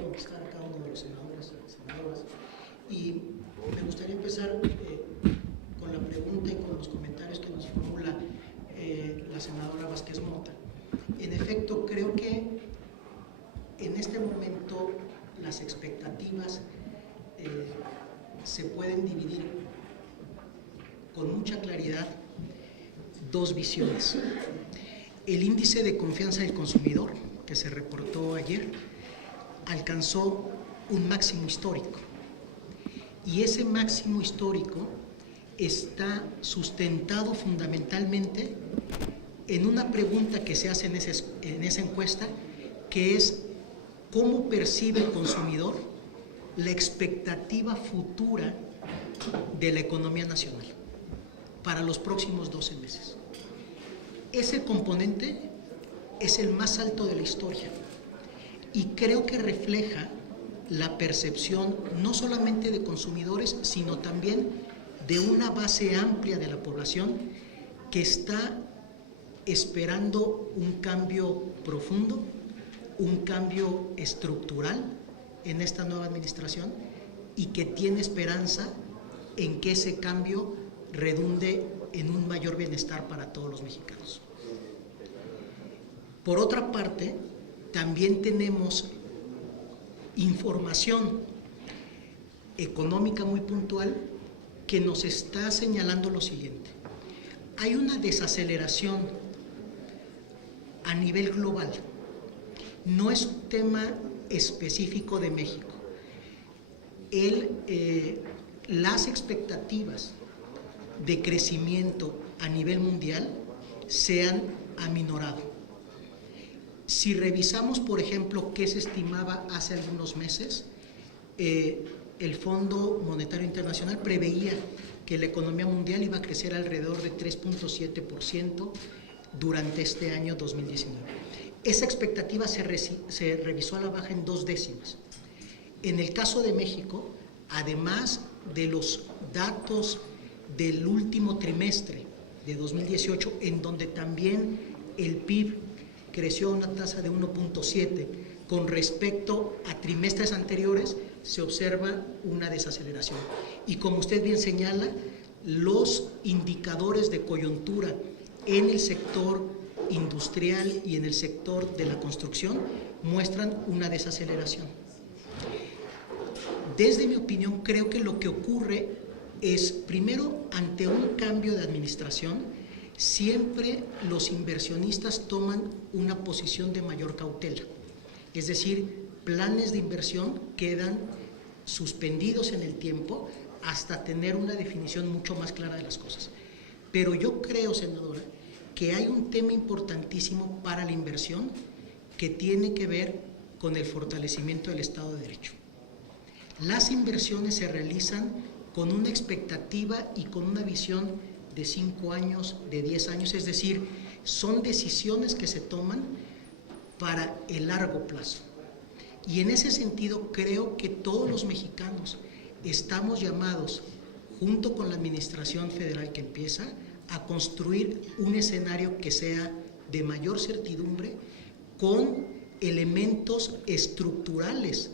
contestar a cada uno de los senadores y senadoras. Y me gustaría empezar con la pregunta y con los comentarios que nos formula la senadora Vázquez Mota. En efecto, creo que en este momento las expectativas se pueden dividir con mucha claridad dos visiones. El índice de confianza del consumidor, que se reportó ayer, alcanzó un máximo histórico. Y ese máximo histórico está sustentado fundamentalmente en una pregunta que se hace en esa encuesta, que es cómo percibe el consumidor la expectativa futura de la economía nacional para los próximos 12 meses. Ese componente es el más alto de la historia y creo que refleja la percepción no solamente de consumidores, sino también de una base amplia de la población que está esperando un cambio profundo, un cambio estructural en esta nueva administración y que tiene esperanza en que ese cambio redunde en un mayor bienestar para todos los mexicanos. Por otra parte, también tenemos información económica muy puntual que nos está señalando lo siguiente. Hay una desaceleración a nivel global. No es un tema específico de México. Las expectativas de crecimiento a nivel mundial se han aminorado. Si revisamos, por ejemplo, qué se estimaba hace algunos meses, el Fondo Monetario Internacional preveía que la economía mundial iba a crecer alrededor de 3.7% durante este año 2019. Esa expectativa se revisó a la baja en 2 décimas. En el caso de México, además de los datos del último trimestre de 2018, en donde también el PIB creció a una tasa de 1.7, con respecto a trimestres anteriores se observa una desaceleración. Y como usted bien señala, los indicadores de coyuntura en el sector industrial y en el sector de la construcción muestran una desaceleración. Desde mi opinión, creo que lo que ocurre es, primero, ante un cambio de administración, siempre los inversionistas toman una posición de mayor cautela. Es decir, planes de inversión quedan suspendidos en el tiempo hasta tener una definición mucho más clara de las cosas. Pero yo creo, senadora, que hay un tema importantísimo para la inversión que tiene que ver con el fortalecimiento del Estado de Derecho. Las inversiones se realizan con una expectativa y con una visión de 5 años, de 10 años, es decir, son decisiones que se toman para el largo plazo. Y en ese sentido creo que todos los mexicanos estamos llamados, junto con la administración federal que empieza, a construir un escenario que sea de mayor certidumbre, con elementos estructurales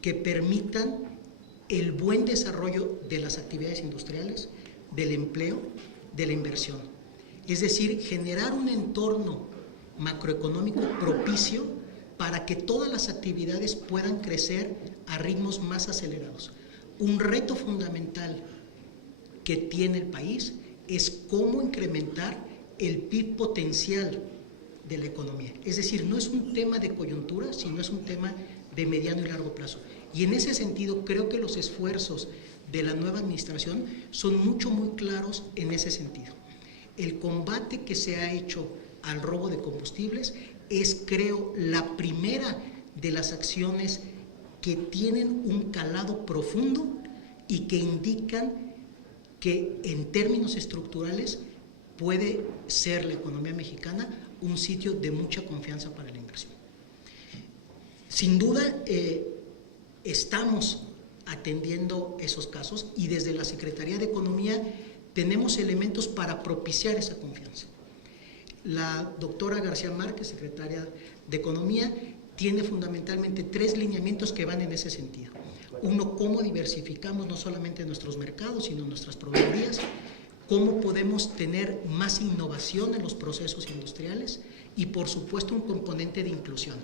que permitan el buen desarrollo de las actividades industriales, del empleo, de la inversión. Es decir, generar un entorno macroeconómico propicio para que todas las actividades puedan crecer a ritmos más acelerados. Un reto fundamental que tiene el país es cómo incrementar el PIB potencial de la economía. Es decir, no es un tema de coyuntura, sino es un tema de mediano y largo plazo. Y en ese sentido creo que los esfuerzos de la nueva administración son muy claros en ese sentido. El combate que se ha hecho al robo de combustibles es, creo, la primera de las acciones que tienen un calado profundo y que indican que en términos estructurales puede ser la economía mexicana un sitio de mucha confianza para la inversión. Sin duda, estamos atendiendo esos casos y desde la Secretaría de Economía tenemos elementos para propiciar esa confianza. La doctora García Márquez, secretaria de Economía, tiene fundamentalmente 3 lineamientos que van en ese sentido. Uno, cómo diversificamos no solamente nuestros mercados, sino nuestras proveedorías, cómo podemos tener más innovación en los procesos industriales y, por supuesto, un componente de inclusión.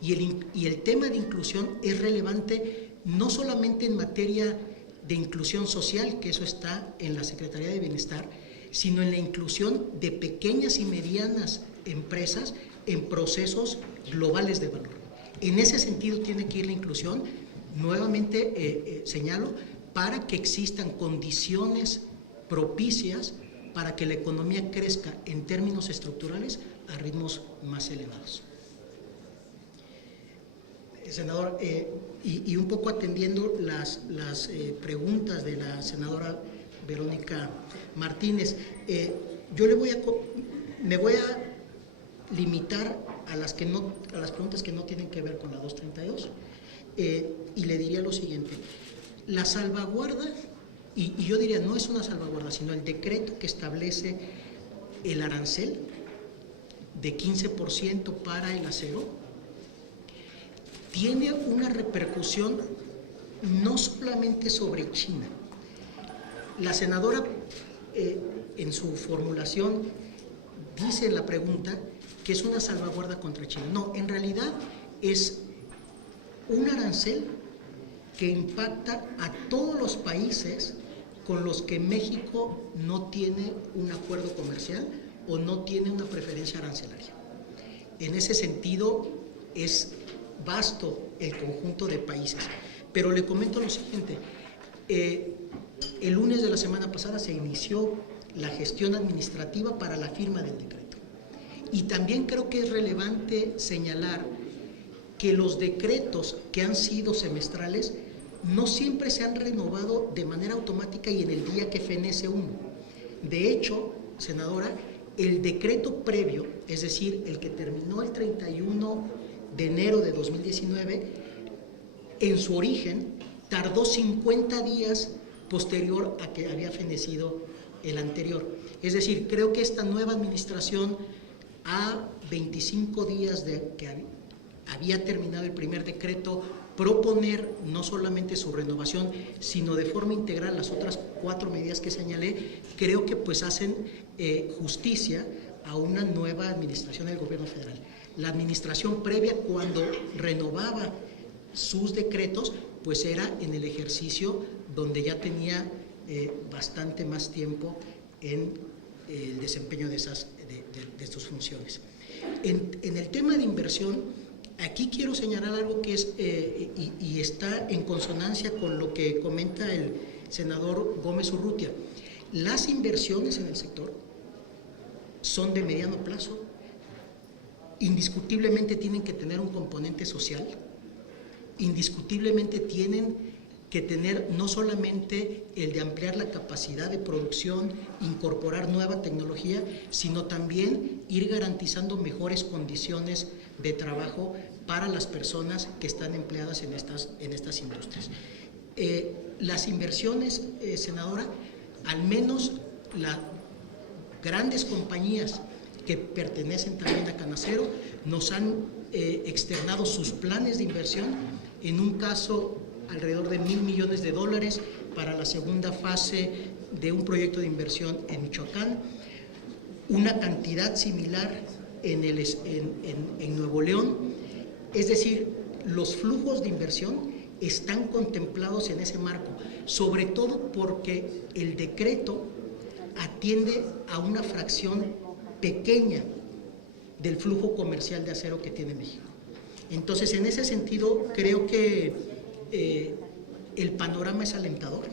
Y el tema de inclusión es relevante no solamente en materia de inclusión social, que eso está en la Secretaría de Bienestar, sino en la inclusión de pequeñas y medianas empresas en procesos globales de valor. En ese sentido tiene que ir la inclusión, nuevamente señalo, para que existan condiciones propicias para que la economía crezca en términos estructurales a ritmos más elevados. Senador, y un poco atendiendo las preguntas de la senadora Verónica Martínez, yo me voy a limitar a las preguntas que no tienen que ver con la 232 y le diría lo siguiente: la salvaguarda, y yo diría no es una salvaguarda, sino el decreto que establece el arancel de 15% para el acero, tiene una repercusión no solamente sobre China. La senadora en su formulación dice en la pregunta que es una salvaguarda contra China. No, en realidad es un arancel que impacta a todos los países con los que México no tiene un acuerdo comercial o no tiene una preferencia arancelaria. En ese sentido es vasto el conjunto de países. Pero le comento lo siguiente: el lunes de la semana pasada se inició la gestión administrativa para la firma del decreto. Y también creo que es relevante señalar que los decretos que han sido semestrales no siempre se han renovado de manera automática y en el día que fenece uno. De hecho, senadora, el decreto previo, es decir, el que terminó el 31 de enero de 2019, en su origen tardó 50 días posterior a que había fenecido el anterior. Es decir, creo que esta nueva administración, a 25 días de que había terminado el primer decreto, proponer no solamente su renovación, sino de forma integral las otras 4 medidas que señalé, creo que pues hacen justicia a una nueva administración del gobierno federal. La administración previa, cuando renovaba sus decretos, pues era en el ejercicio donde ya tenía bastante más tiempo en el desempeño de sus funciones. En el tema de inversión, aquí quiero señalar algo que es, y está en consonancia con lo que comenta el senador Gómez Urrutia. Las inversiones en el sector son de mediano plazo, indiscutiblemente tienen que tener un componente social, indiscutiblemente tienen que tener no solamente el de ampliar la capacidad de producción, incorporar nueva tecnología, sino también ir garantizando mejores condiciones de trabajo para las personas que están empleadas en estas industrias. Las inversiones, senadora, al menos las grandes compañías que pertenecen también a Canacero nos han externado sus planes de inversión, en un caso alrededor de $1,000 millones para la segunda fase de un proyecto de inversión en Michoacán, una cantidad similar en Nuevo León. Es decir, los flujos de inversión están contemplados en ese marco, sobre todo porque el decreto atiende a una fracción pequeña del flujo comercial de acero que tiene México. Entonces, en ese sentido, creo que el panorama es alentador.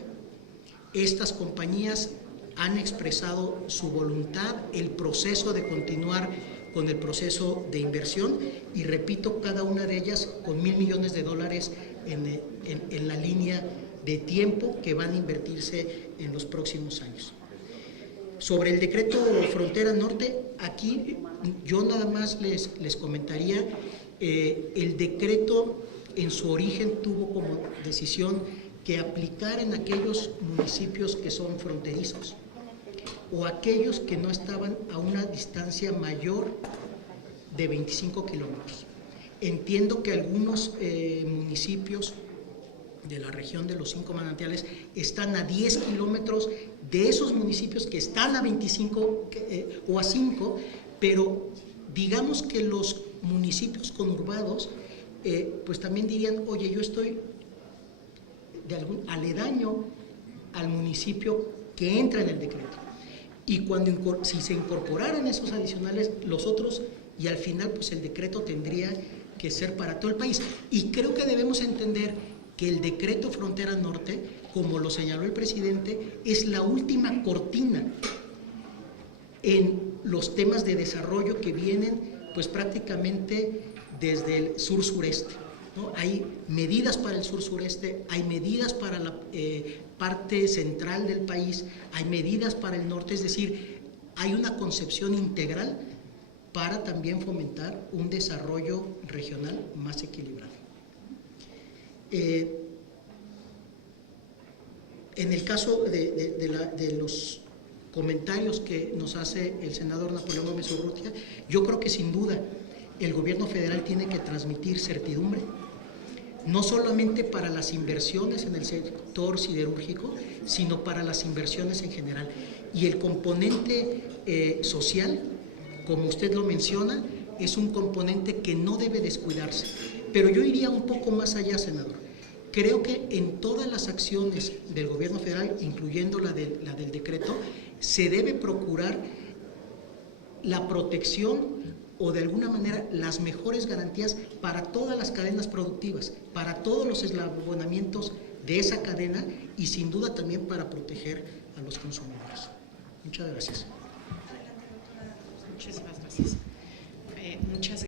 Estas compañías han expresado su voluntad, el proceso de continuar con el proceso de inversión, y repito, cada una de ellas con $1,000 millones en la línea de tiempo que van a invertirse en los próximos años. Sobre el decreto Frontera Norte, aquí yo nada más les comentaría, el decreto en su origen tuvo como decisión que aplicar en aquellos municipios que son fronterizos o aquellos que no estaban a una distancia mayor de 25 kilómetros. Entiendo que algunos municipios de la región de los 5 manantiales están a 10 kilómetros de esos municipios que están a 25 o a 5, pero digamos que los municipios conurbados pues también dirían, oye, yo estoy de algún aledaño al municipio que entra en el decreto. Y si se incorporaran esos adicionales, los otros, y al final pues el decreto tendría que ser para todo el país. Y creo que debemos entender que el decreto Frontera Norte, como lo señaló el presidente, es la última cortina en los temas de desarrollo que vienen pues prácticamente desde el sur-sureste, ¿no? Hay medidas para el sur-sureste, hay medidas para la parte central del país, hay medidas para el norte, es decir, hay una concepción integral para también fomentar un desarrollo regional más equilibrado. En el caso de los comentarios que nos hace el senador Napoleón Gómez Urrutia, yo creo que sin duda el gobierno federal tiene que transmitir certidumbre, no solamente para las inversiones en el sector siderúrgico, sino para las inversiones en general. Y el componente social, como usted lo menciona, es un componente que no debe descuidarse. Pero yo iría un poco más allá, senador. Creo que en todas las acciones del gobierno federal, incluyendo la del decreto, se debe procurar la protección o de alguna manera las mejores garantías para todas las cadenas productivas, para todos los eslabonamientos de esa cadena y sin duda también para proteger a los consumidores. Muchas gracias. Muchísimas gracias.